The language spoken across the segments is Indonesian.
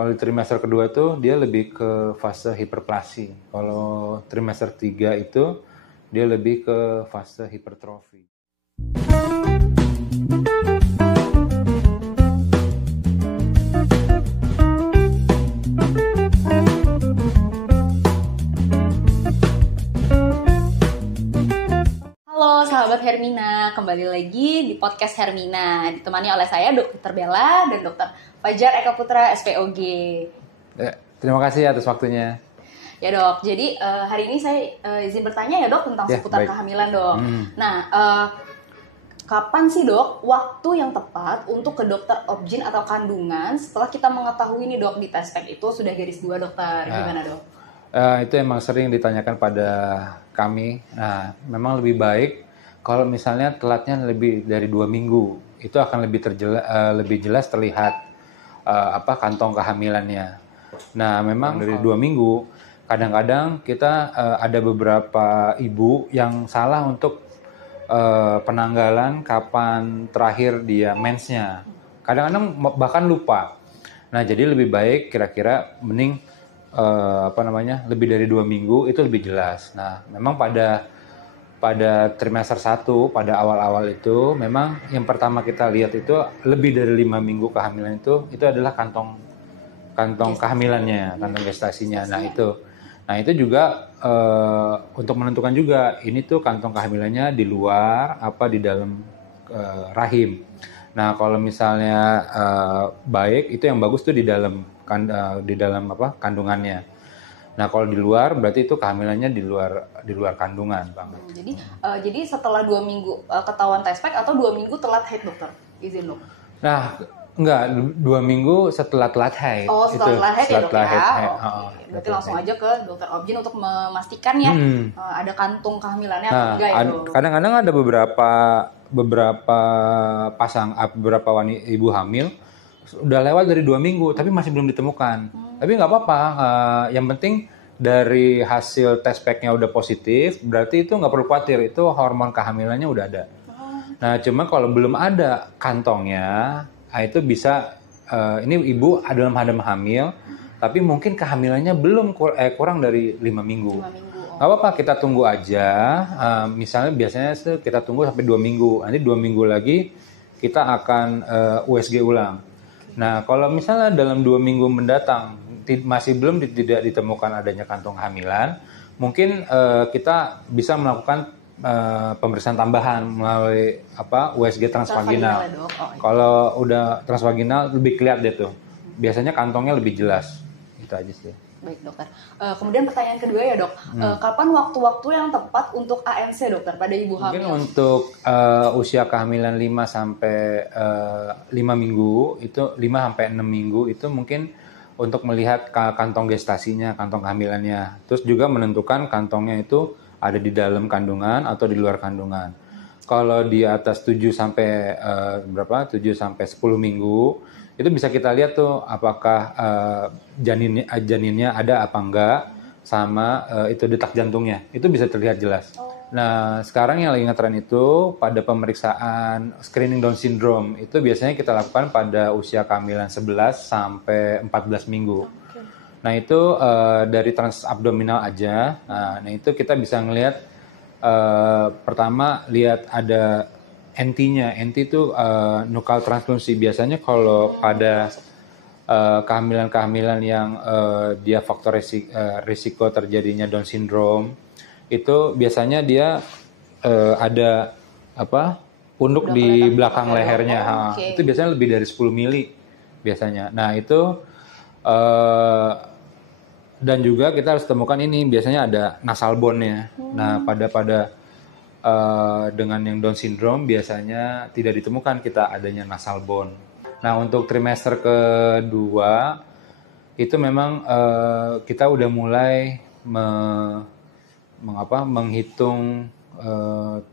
Kalau di trimester kedua tuh dia lebih ke fase hiperplasi. Kalau trimester 3 itu dia lebih ke fase hipertrofi. Halo sahabat Hermina, kembali lagi di podcast Hermina. Ditemani oleh saya Dr. Bella dan Dr. Fajar Eka Putra SPOG. Terima kasih atas waktunya. Ya dok, jadi hari ini saya izin bertanya ya dok tentang seputar kehamilan dok. Nah, kapan sih dok waktu yang tepat untuk ke dokter obgyn atau kandungan setelah kita mengetahui nih dok di tespek itu sudah garis 2 dokter, gimana dok? Itu emang sering ditanyakan pada kami. Nah, memang lebih baik kalau misalnya telatnya lebih dari 2 minggu, itu akan lebih jelas terlihat kantong kehamilannya. Nah, memang dari 2 minggu, kadang-kadang kita ada beberapa ibu yang salah untuk penanggalan kapan terakhir dia mensnya. Kadang-kadang bahkan lupa. Nah, jadi lebih baik kira-kira mending lebih dari 2 minggu itu lebih jelas. Nah, memang pada trimester 1 pada awal-awal itu memang yang pertama kita lihat itu lebih dari 5 minggu kehamilan itu adalah kantong kehamilannya, kantong gestasinya. Nah, itu juga untuk menentukan juga ini tuh kantong kehamilannya di luar apa di dalam rahim. Nah, kalau misalnya baik itu yang bagus tuh di dalam kandungannya. Nah, kalau di luar berarti itu kehamilannya di luar kandungan banget. Jadi setelah 2 minggu ketahuan tespek atau 2 minggu telat haid dokter? Izin dok. Nah, enggak, 2 minggu setelah telat haid. Oh, setelah telat haid ya dok ya? Berarti betul, langsung aja ke dokter obgyn untuk memastikan ya ada kantung kehamilannya atau enggak ya dok? Kadang-kadang ada beberapa wanita ibu hamil udah lewat dari 2 minggu tapi masih belum ditemukan. Tapi nggak apa-apa, yang penting dari hasil tes packnya udah positif, berarti itu nggak perlu khawatir, itu hormon kehamilannya udah ada. Nah, cuma kalau belum ada kantongnya, itu bisa ini ibu dalam keadaan hamil, tapi mungkin kehamilannya belum kurang dari 5 minggu. Nggak apa-apa, kita tunggu aja. Misalnya biasanya kita tunggu sampai 2 minggu. Nanti 2 minggu lagi kita akan USG ulang. Nah, kalau misalnya dalam 2 minggu mendatang masih belum tidak ditemukan adanya kantong kehamilan, mungkin kita bisa melakukan pemeriksaan tambahan melalui USG transvaginal. Kalau udah transvaginal lebih kelihatan deh tuh. Biasanya kantongnya lebih jelas. Itu aja sih. Baik dokter. Kemudian pertanyaan kedua ya dok, kapan waktu-waktu yang tepat untuk ANC dokter pada ibu hamil? Mungkin untuk usia kehamilan 5 sampai 5 minggu itu 5 sampai 6 minggu itu mungkin untuk melihat kantong gestasinya, kantong kehamilannya. Terus juga menentukan kantongnya itu ada di dalam kandungan atau di luar kandungan. Kalau di atas 7 sampai 7 sampai 10 minggu itu bisa kita lihat tuh apakah janinnya ada apa enggak sama itu detak jantungnya. Itu bisa terlihat jelas. Nah, sekarang yang lagi ngetren itu pada pemeriksaan screening Down syndrome itu biasanya kita lakukan pada usia kehamilan 11 sampai 14 minggu. Nah, itu dari transabdominal aja. Nah, itu kita bisa ngelihat pertama lihat ada NT-nya. NT itu nuchal translucency. Biasanya kalau pada kehamilan-kehamilan yang dia faktor risiko terjadinya Down syndrome itu biasanya dia ada punduk di belakang lehernya. Itu biasanya lebih dari 10 mili biasanya. Nah, itu dan juga kita harus temukan ini biasanya ada nasal bone-nya. Nah, pada dengan yang Down syndrome biasanya tidak ditemukan kita adanya nasal bone. Nah, untuk trimester kedua itu memang kita udah mulai menghitung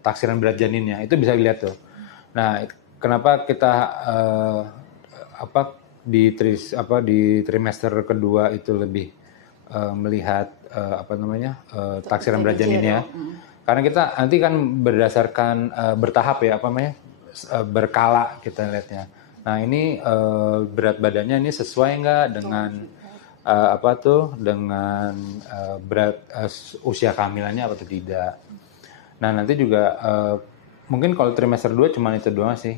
taksiran berat janinnya. Itu bisa dilihat tuh. Nah, kenapa kita di trimester kedua itu lebih melihat taksiran berat janinnya? Karena kita nanti kan berdasarkan bertahap ya berkala kita lihatnya. Nah ini berat badannya ini sesuai nggak dengan dengan berat usia kehamilannya atau tidak. Nah nanti juga mungkin kalau trimester 2 cuma itu doang sih.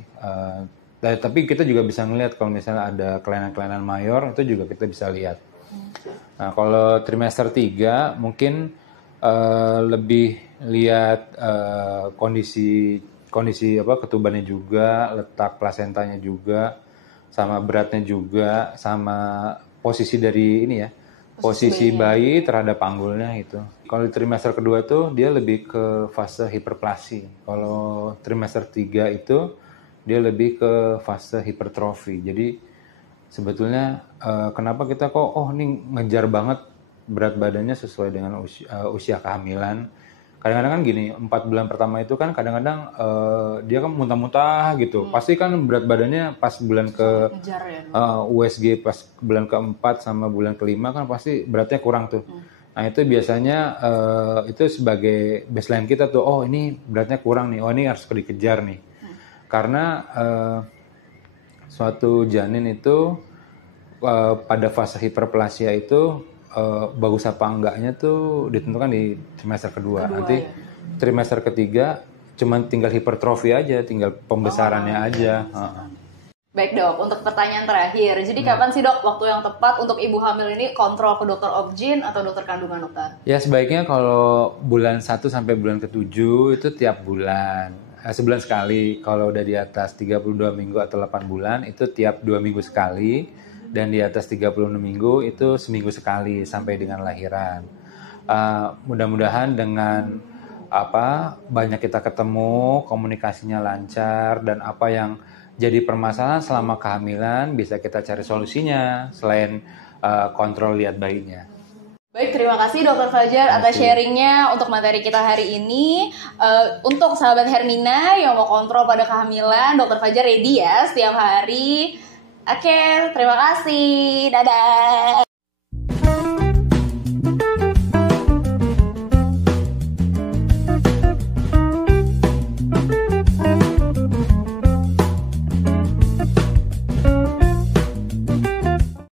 Tapi kita juga bisa ngelihat kalau misalnya ada kelainan-kelainan mayor itu juga kita bisa lihat. Nah kalau trimester 3 mungkin lebih lihat kondisi ketubannya juga, letak plasentanya juga, sama beratnya juga, sama posisi dari ini ya, posisi bayi terhadap panggulnya itu. Kalau di trimester kedua tuh dia lebih ke fase hiperplasi. Kalau trimester 3 itu dia lebih ke fase hipertrofi. Jadi sebetulnya kenapa kita kok ini ngejar banget berat badannya sesuai dengan usia kehamilan. Kadang-kadang kan gini, 4 bulan pertama itu kan kadang-kadang dia kan muntah-muntah gitu. Pasti kan berat badannya pas bulan ke USG pas bulan keempat sama bulan kelima kan pasti beratnya kurang tuh. Nah itu biasanya itu sebagai baseline kita tuh, ini beratnya kurang nih, ini harus dikejar nih. Karena suatu janin itu pada fase hiperplasia itu bagus apa enggaknya tuh ditentukan di trimester kedua. Nanti ya. Trimester ketiga cuman tinggal hipertrofi aja, tinggal pembesarannya aja. Baik dok, untuk pertanyaan terakhir, jadi kapan sih dok waktu yang tepat untuk ibu hamil ini kontrol ke dokter obgyn atau dokter kandungan dokter? Ya sebaiknya kalau bulan 1 sampai bulan ke-7 itu tiap bulan, sebulan sekali. Kalau udah di atas 32 minggu atau 8 bulan itu tiap 2 minggu sekali. Dan di atas 36 minggu itu seminggu sekali sampai dengan lahiran. Mudah-mudahan dengan banyak kita ketemu, komunikasinya lancar, dan apa yang jadi permasalahan selama kehamilan bisa kita cari solusinya selain kontrol lihat bayinya. Baik, terima kasih Dr. Fajar atas sharingnya untuk materi kita hari ini. Untuk sahabat Hermina yang mau kontrol pada kehamilan, Dr. Fajar ready ya setiap hari. Oke, terima kasih. Dadah.